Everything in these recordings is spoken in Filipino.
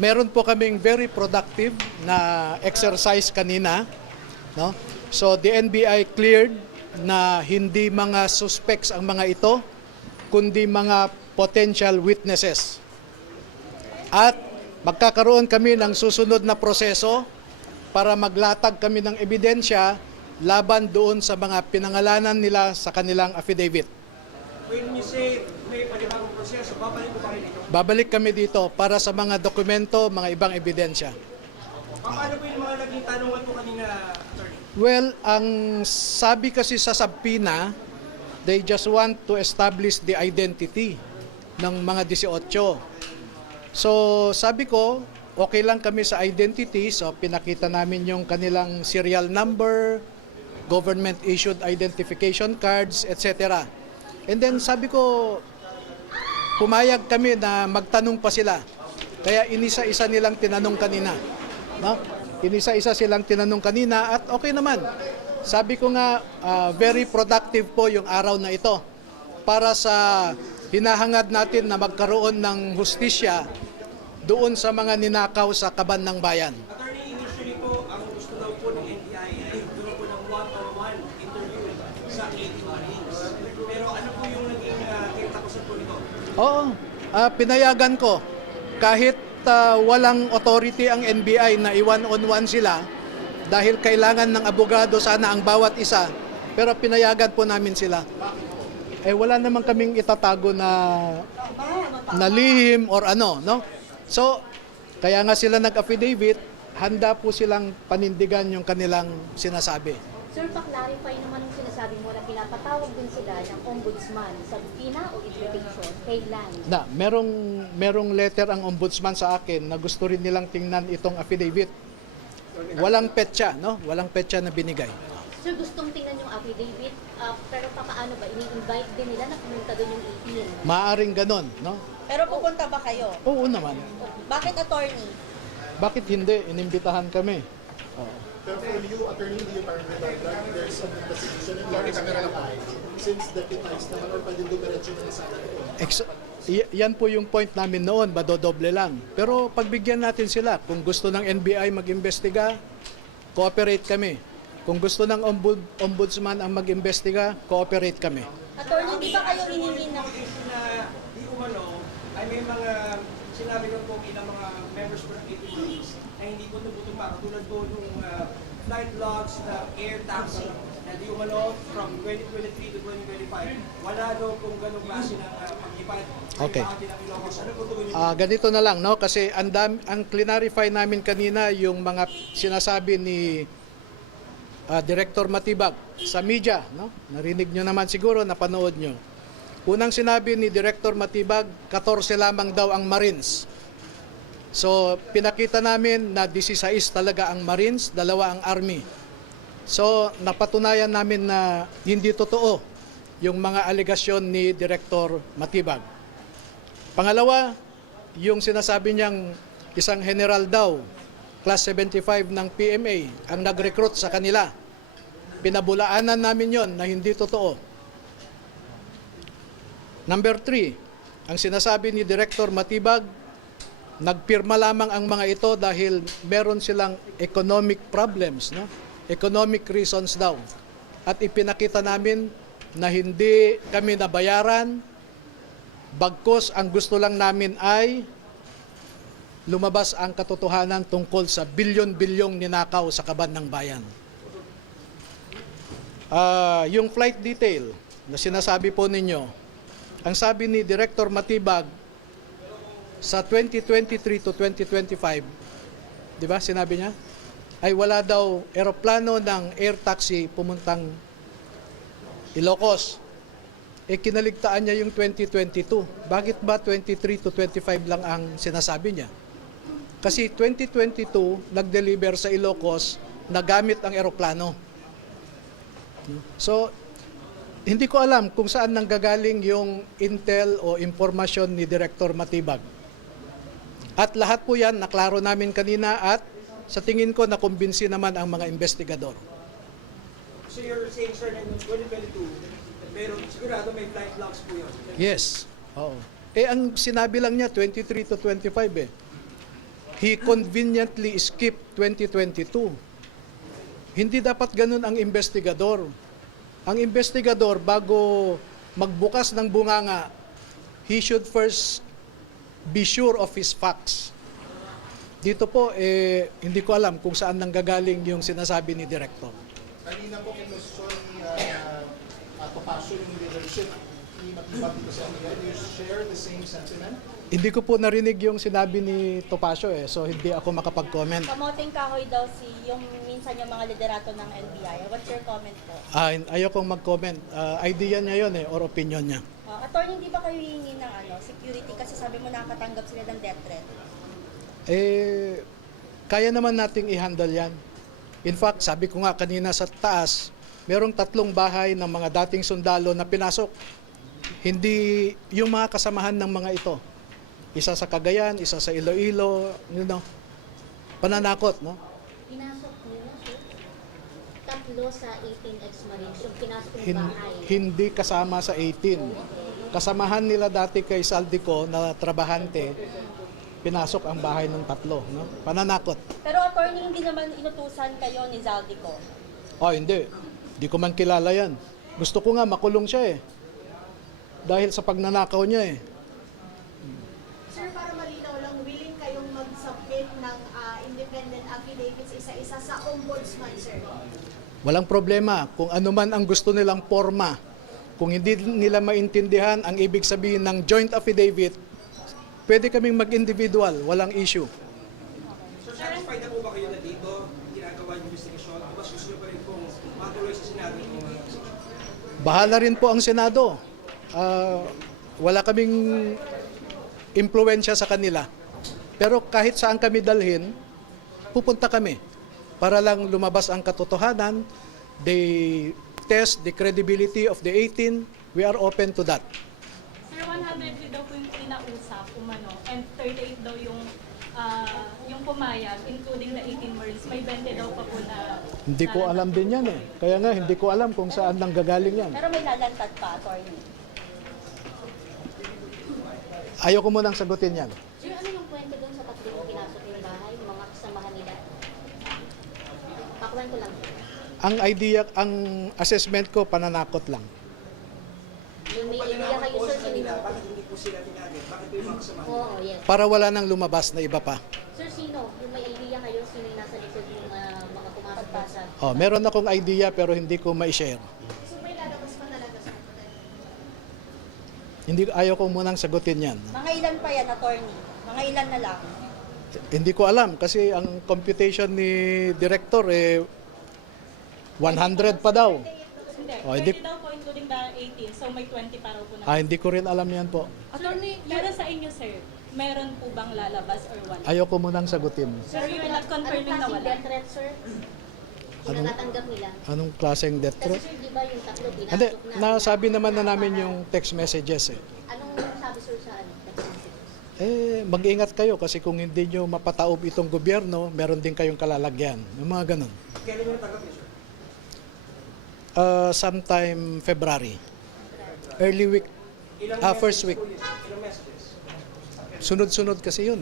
meron po kaming very productive na exercise kanina, no? So the NBI cleared na hindi mga suspects ang mga ito, kundi mga potential witnesses. At magkakaroon kami ng susunod na proseso para maglatag kami ng ebidensya laban doon sa mga pinangalanan nila sa kanilang affidavit. When you say may panibagong proseso, babalik ko pa rin ito. Babalik kami dito para sa mga dokumento, mga ibang ebidensya. Paano po yung mga naging tanungan po kanina, attorney? Well, ang sabi kasi sa subpoena, they just want to establish the identity ng mga 18. So sabi ko, okay lang kami sa identity, so pinakita namin yung kanilang serial number, government issued identification cards, etc. And then sabi ko, pumayag kami na magtanong pa sila. Kaya inisa-isa nilang tinanong kanina. No? Inisa-isa silang tinanong kanina at okay naman. Sabi ko nga, very productive po yung araw na ito para sa hinahangad natin na magkaroon ng hustisya doon sa mga ninakaw sa kaban ng bayan. Attorney, initially po, ang gusto daw po ng NBI ay gusto po ng one-on-one interview sa 80 Marines. Pero ano po yung naging tinatakusan po nito? Oo, pinayagan ko. Kahit walang authority ang NBI na i-one-on-one sila, dahil kailangan ng abogado sana ang bawat isa, pero pinayagan po namin sila. Eh wala naman kaming itatago na lihim or ano, no? So, kaya nga sila nag-affidavit, handa po silang panindigan yung kanilang sinasabi. Sir, pa-clarify naman yung sinasabi mo na pinapatawag din sila ng ombudsman sa subpoena o invitation kailan? Na, merong letter ang ombudsman sa akin na gusto rin nilang tingnan itong affidavit. Walang petsa, no? Walang petsa na binigay. Sir, gustong tingnan yung affidavit, pero paano ba? Ini-invite din nila na pumunta doon yung 18? Maaring ganon, no? Pero pupunta ba kayo? Oo naman. Bakit attorney? Bakit hindi? Inimbitahan kami. Pero for you, attorney, do you currently that there's some investigation in your camera since deputized naman or pwede dumiretso na sana ito? Yan po yung point namin noon, madodoble lang. Pero pagbigyan natin sila, kung gusto ng NBI mag-imbestiga, cooperate kami. Kung gusto ng ombudsman ang mag-imbestiga, cooperate kami. Attorney, di ba kayo hinihingi ng... Na di umano ay may mga sinabi ko po ilang mga members po ng 80 Marines na hindi po tumutugma. Tulad po nung flight logs na air taxi na di umano from 2023 to 2025. Wala daw kung ganong klase ng pag-ipad. Okay. Ano po tuloy Ganito na lang, no? Kasi ang clarify namin kanina yung mga sinasabi ni Director Matibag sa media, no? Narinig nyo naman siguro, napanood nyo. Unang sinabi ni Director Matibag, 14 lamang daw ang Marines. So, pinakita namin na 16 talaga ang Marines, 2 ang Army. So, napatunayan namin na hindi totoo yung mga alegasyon ni Director Matibag. Pangalawa, yung sinasabi niyang isang general daw, class 75 ng PMA, ang nag-recruit sa kanila. Pinabulaanan namin yon na hindi totoo. Number 3, ang sinasabi ni Director Matibag, nagpirma lamang ang mga ito dahil meron silang economic problems, no? Economic reasons daw. At ipinakita namin na hindi kami nabayaran, bagkus ang gusto lang namin ay lumabas ang katotohanan tungkol sa bilyon-bilyong ninakaw sa kaban ng bayan. Yung flight detail na sinasabi po ninyo, ang sabi ni Director Matibag, sa 2023 to 2025, di ba sinabi niya, ay wala daw eroplano ng air taxi pumuntang Ilocos. Kinaligtaan niya yung 2022. Bakit ba 23 to 25 lang ang sinasabi niya? Kasi 2022, nag-deliver sa Ilocos na gamit ang eroplano. So, hindi ko alam kung saan nanggagaling yung intel o impormasyon ni Director Matibag. At lahat po yan, naklaro namin kanina at sa tingin ko nakumbinsi naman ang mga investigador. So you're saying, sir, na 2022, pero sigurado may flight logs po yun? Yes. Oo. Ang sinabi lang niya, 23 to 25 eh. he conveniently skipped 2022. Hindi dapat ganun ang investigador. Ang investigador, bago magbukas ng bunganga, he should first be sure of his facts. Dito po, hindi ko alam kung saan nanggagaling yung sinasabi ni Director. Kanina po kinusyon ni Topacio yung leadership ni Matibag dito sa NBI. Do you share the same sentiment? Hindi ko po narinig yung sinabi ni Topacio so hindi ako makapag-comment. Kamoting kahoy daw yung minsan yung mga liderato ng NBI. What's your comment po? Ayaw kong mag-comment. Idea niya yun or opinion niya. Attorney, hindi ba kayo hihingi ng security kasi sabi mo nakatanggap sila ng death threat? Kaya naman nating i-handle yan. In fact, sabi ko nga kanina sa taas, merong 3 bahay ng mga dating sundalo na pinasok. Hindi yung mga kasamahan ng mga ito. Isa sa Cagayan, isa sa Iloilo, pananakot, no? Pinasok nila, sir? 3 sa 18 ex-marines, yung pinasok ng Hin- bahay. hindi kasama sa 18. Kasamahan nila dati kay Saldico na trabahante, pinasok ang bahay ng 3, no? Pananakot. Pero attorney, hindi naman inutusan kayo ni Zaldico. Hindi. Hindi ko man kilala yan. Gusto ko nga makulong siya dahil sa pagnanakaw niya Sir, para malinaw lang, willing kayong mag-submit ng independent affidavits isa-isa sa ombudsman, sir? Walang problema kung ano man ang gusto nilang forma. Kung hindi nila maintindihan ang ibig sabihin ng joint affidavit, pwede kaming mag-individual, walang issue. So, satisfied na po ba kayo na dito ginagawa yung investigasyon? O mas gusto nyo pa rin kung matuloy sa Senado yung Bahala rin po ang Senado. Wala kaming impluensya sa kanila. Pero kahit saan kami dalhin, pupunta kami para lang lumabas ang katotohanan. They test the credibility of the 18. We are open to that. Sir, 100 daw po yung kinausap, and 38 daw yung pumayag, including the 18 Marines. May 20 daw pa po na... Hindi ko alam din yan Kaya nga, hindi ko alam kung saan nanggagaling yan. Pero may lalantad pa, attorney. Ayaw ko munang sagutin yan. Sir, ano yung kwento doon sa 3 yung pinasok yung bahay, yung mga kasamahan nila? Pakwento lang. Ang idea, ang assessment ko, pananakot lang. Yung may idea kayo, sir, sino? bakit hindi po sila tinagin? Bakit po yung mga kasama? Oo, yes. Para wala nang lumabas na iba pa. Sir, sino? Yung may idea kayo, sino yung nasa likod yung mga pumasok ba sa... Meron akong idea pero hindi ko ma-share. So may lalabas pa talaga, sir? Ayaw ko munang sagutin yan. Mga ilan pa yan, attorney? Mga ilan na lang? Hindi ko alam kasi ang computation ni Director 100 pa daw. Hindi, hindi- 20 daw po including the 18, so may 20 pa raw po na. Hindi ko rin alam yan po. Attorney, pero sa inyo, sir, meron po bang lalabas or wala? Ayaw ko munang sagutin. Sir, you're not confirming na Anong wala? klaseng death threat, sir? Yung natatanggap nila? Anong klaseng death Kasi threat? sir, di ba yung 3 pinasok Hindi, na... nasabi naman na namin yung text messages Anong sabi, sir, sa text messages? Mag-ingat kayo kasi kung hindi nyo mapataob itong gobyerno, meron din kayong kalalagyan. Yung mga ganun. Kailan nyo natanggap yun, sir? Sometime February. Early week. First week. Ilang messages? Sunod-sunod kasi yun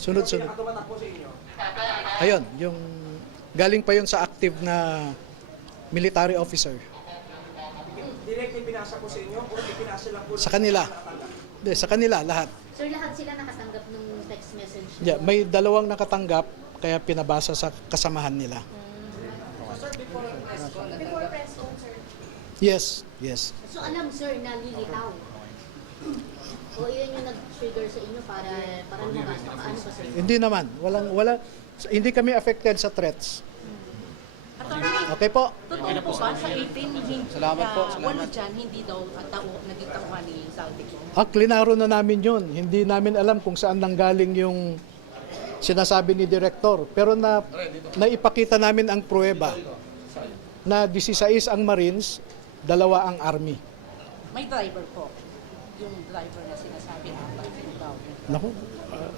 Sunod-sunod. Pinakatumatak po sa inyo. Ayun, yung galing pa yun sa active na military officer. Directly pinasa po sa inyo o ipinasa lang po Sa kanila. Hindi, sa kanila lahat. Sir, lahat sila nakatanggap ng text message. Yeah, may 2 nakatanggap kaya pinabasa sa kasamahan nila. Before press con, sir? Yes. So alam, sir, na lilitaw. O yun yung nag-trigger sa inyo para lumabas. Paano ba, sir? Hindi naman, hindi kami affected sa threats. Attorney, Okay po. totoo po ba sa 18 hindi walo dyan, hindi daw naging tauhan ni Zaldico? Klinaro na namin yun. Hindi namin alam kung saan nanggaling yung sinasabi ni Direktor. Pero naipakita namin ang pruweba na 16 ang Marines, 2 ang Army. May driver po. Yung driver na sinasabi natin daw. Naku,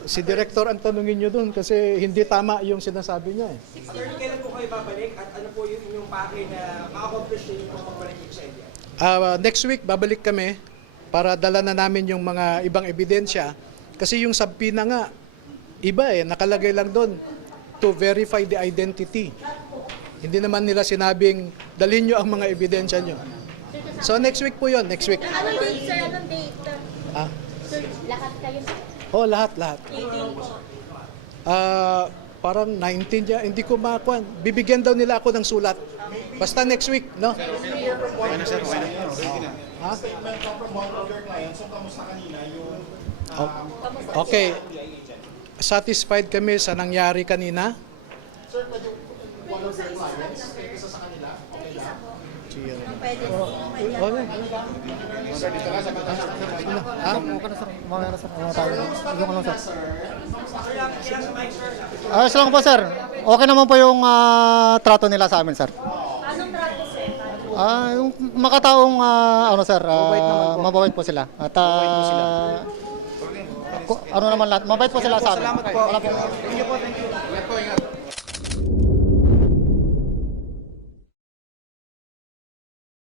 si Direktor ang tanungin nyo dun kasi hindi tama yung sinasabi niya Attorney, kailan po kayo babalik at ano po yung inyong pake na ma-accomplish nyo yung pagbalik sa inyo? Next week, babalik kami para dala na namin yung mga ibang ebidensya. Kasi yung subpoena nga, Iba nakalagay lang doon to verify the identity. Hindi naman nila sinabing dalhin nyo ang mga ebidensya nyo. So next week po yon, next week. Anong date, sir? Anong date? Ah, Sir, lahat kayo sir. oh, lahat. 18 po. Parang 19 niya, hindi ko makuha. Bibigyan daw nila ako ng sulat. Basta next week, no? Ha? Statement from one of your clients, so kamusta kanina yung Okay. Satisfied kami sa nangyari kanina. sir, pwede one of your clients, isa sa kanila, okay lang? Pwede. Oh, yeah. Ha? Ayos lang po, sir. Okay naman po yung trato nila sa amin, sir. Anong trato, sir? Yung makataong sir, mabait po sila. At ano naman lahat, mabait po sila sa amin. Salamat po. Wala po. Ingat po, ingat.